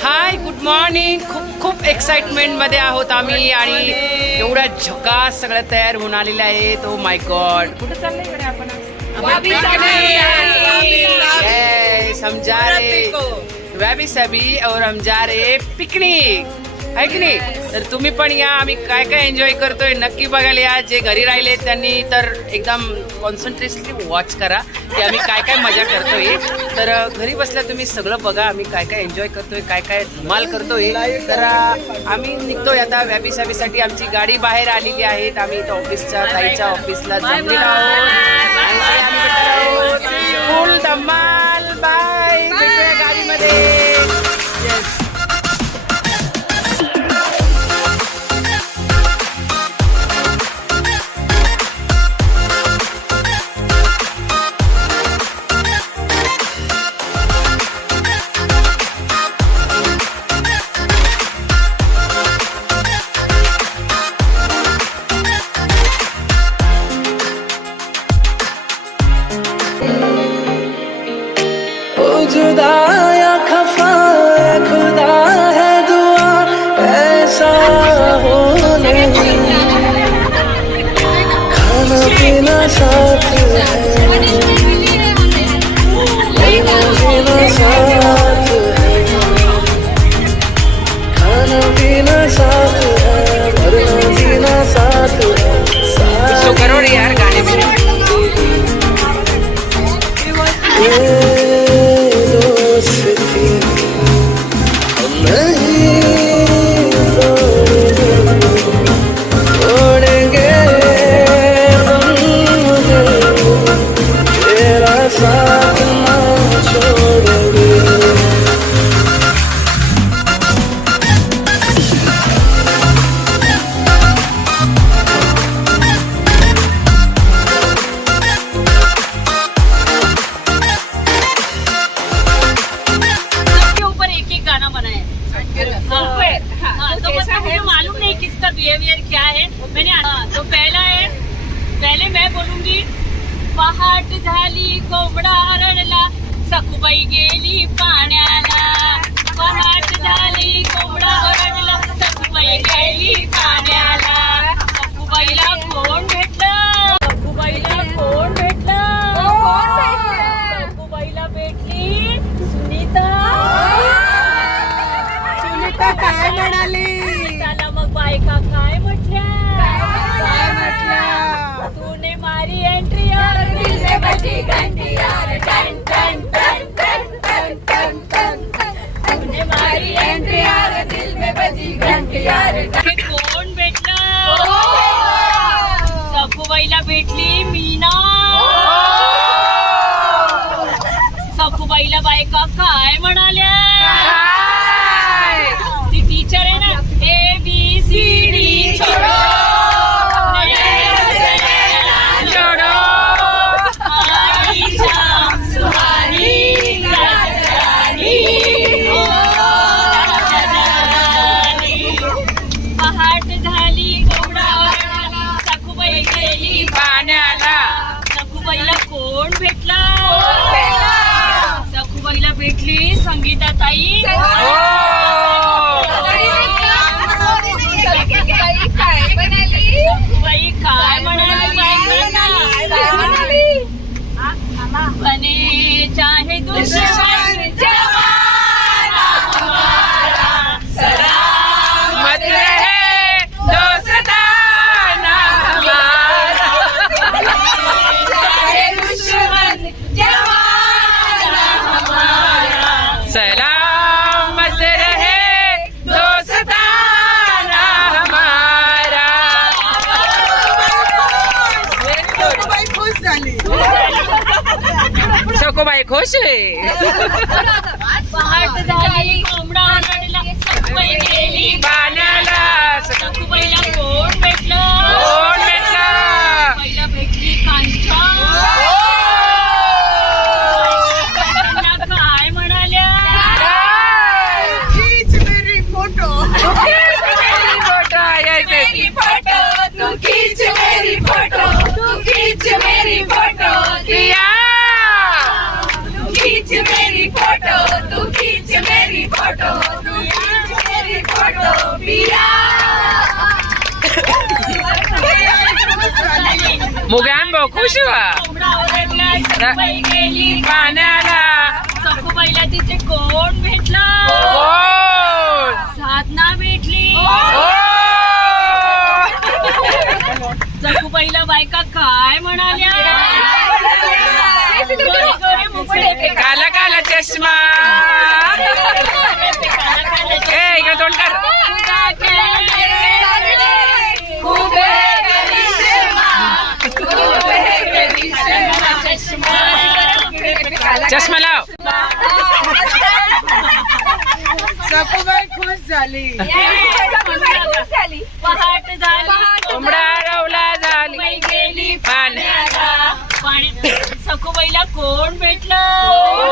Hi good morning खूप खूप एक्साइटमेंटमध्ये आहोत आम्ही आणि एवढा झकास सगळं तयार होऊन आलेला आहे. तो माय गॉड कुठं चाललंय आपण? समजा रे वॅबी सभी और हम जा रहे पिकनिक आहे की नाही? तर तुम्ही पण या. आम्ही काय काय एन्जॉय करतोय नक्की बघायला या. जे घरी राहिले त्यांनी तर एकदम कॉन्सन्ट्रेटली वॉच करा की आम्ही काय काय मजा करतोय. तर घरी बसल्या तुम्ही सगळं बघा. आम्ही काय काय एन्जॉय करतोय काय काय धमाल करतोय. तर आम्ही निघतोय आता व्यापी साबीसाठी आमची गाडी बाहेर आलेली आहे आम्ही इथं ऑफिसच्या ताईच्या ऑफिसला जमलेलो आहोत. फुल धमाल. बाय गाडीमध्ये. खुश है मेरी फोटो तू खींच मेरी फोटो तू खींच मेरी फोटो पिया मुगाम भाऊ खुश व्हा गेली पाण्याला. तिथे कोण भेटला? साधना भेटली. सखूबाईला बायका काय म्हणाल्या? काला काला चष्मा. ए इकडे तोंड कर. चष्मा लाव. खुश झाली. पहाट झाली रवला झाली. गेली पाण्याला. सखूबाईला कोण भेटलं?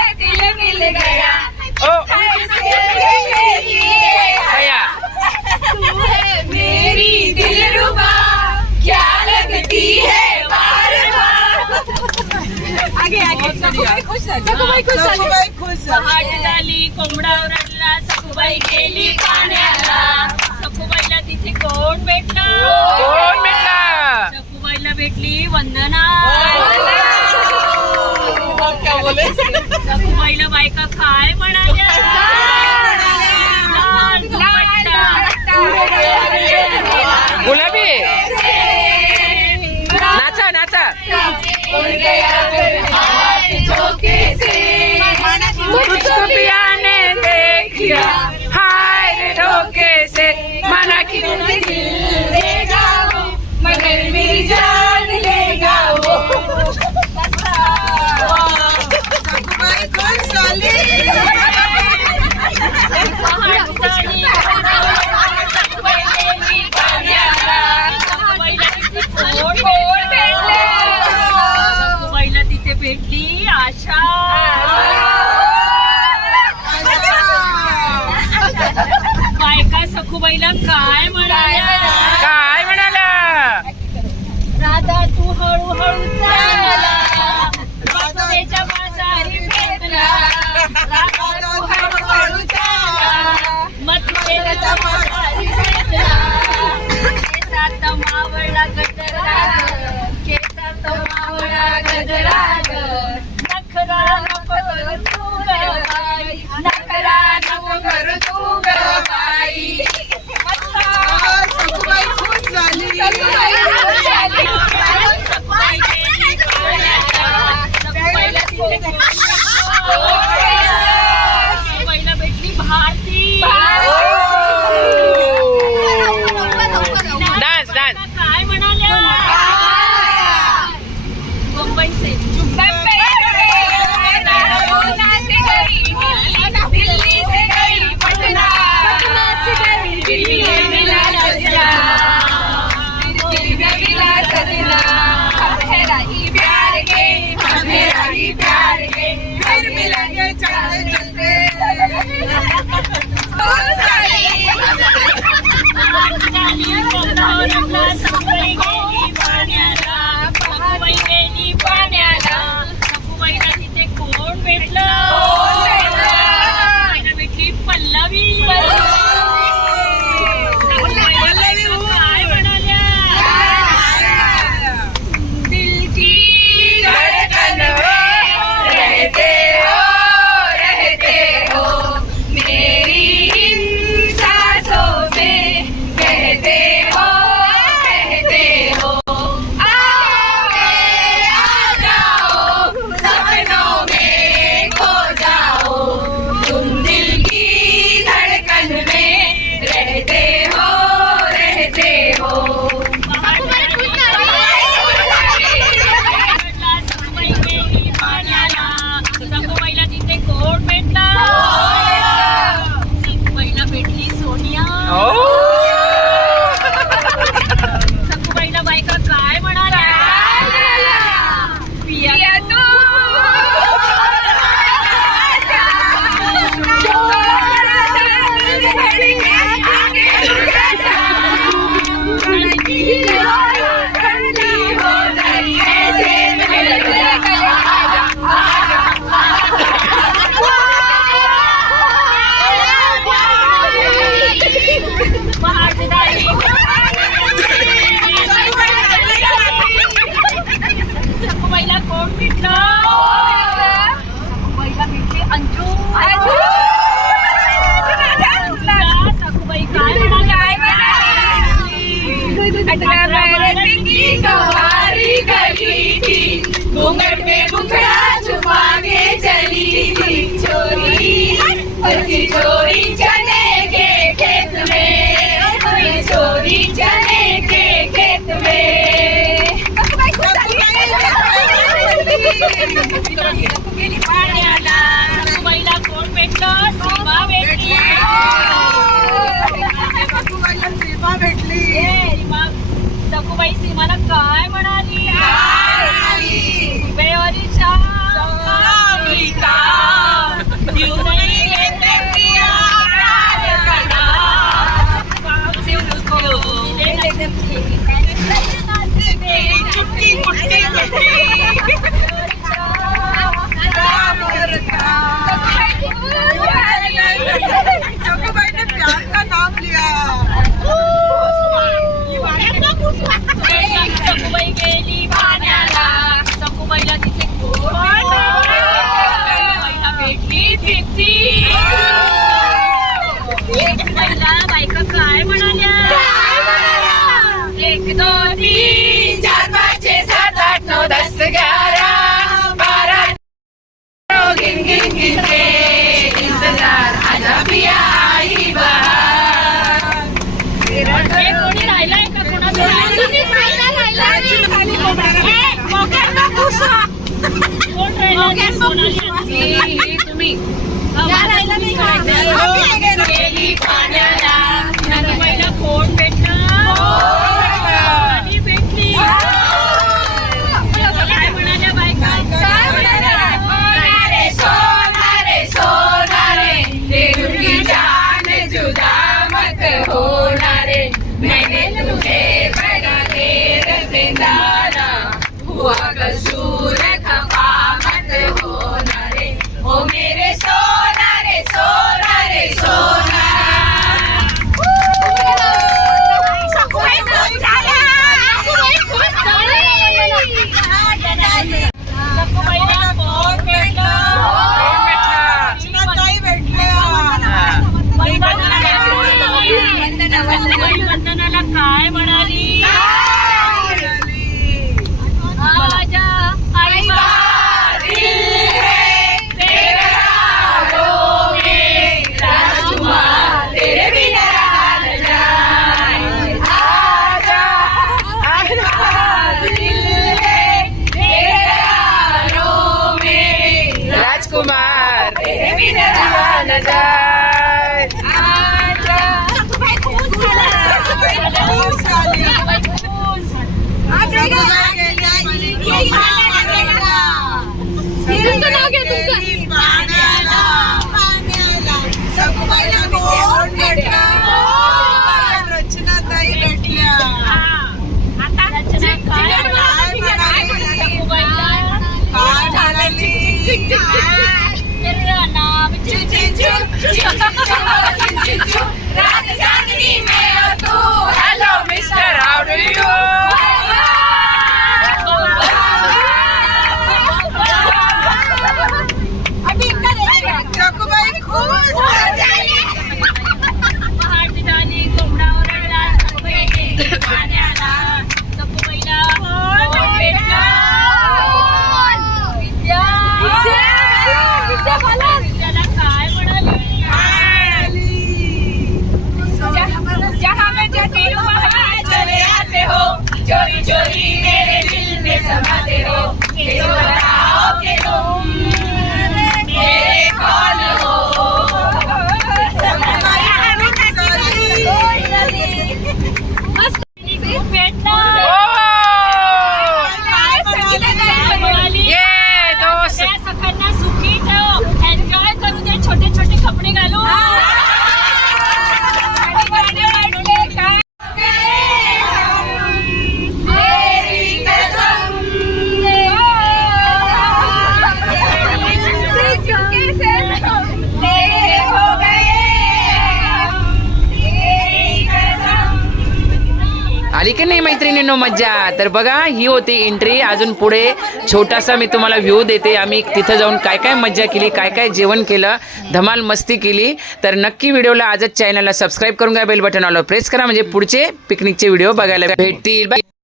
मेरी दिलरुबा क्या लगती है बार आगे आगे सखूबाई खुश सखूबाई सखूबाई खुश झाली पहाट झाली कोंबडा ओरडला सखूबाई गेली पाण्याला सखूबाईला तिथे कोण भेटलं कोण भेटला सखूबाईला भेटली वंदना. सखूबाईला बायका काय म्हणाल्या. गुलाबी. नाचा नाचा. मुझको हाय रे धोखे से. मना की. मगर मेरी जान घूंघट में मुखड़ा छुपा के चली चोरी फंसी चोरी चने के खेत में चोरी चने के खेत में कोण भेटलं सीमा भेटली सीमा भेटली सखूबाई सीमाला काय म्हणाली राहिलं सोनाली तुम्ही 든든하게 든든하게. में समाते हो कि जो बताओ आली की नाही मैत्रिणींनो मज्जा. तर बघा ही होती एंट्री अजून पुढे छोटासा मी तुम्हाला व्ह्यू देते. आम्ही तिथं जाऊन काय काय मज्जा केली काय काय जेवण केलं धमाल मस्ती केली. तर नक्की व्हिडिओला आजच चॅनलला सबस्क्राईब करून घ्या बेल बटन आलं प्रेस करा. म्हणजे पुढचे पिकनिकचे व्हिडिओ बघायला भेटतील.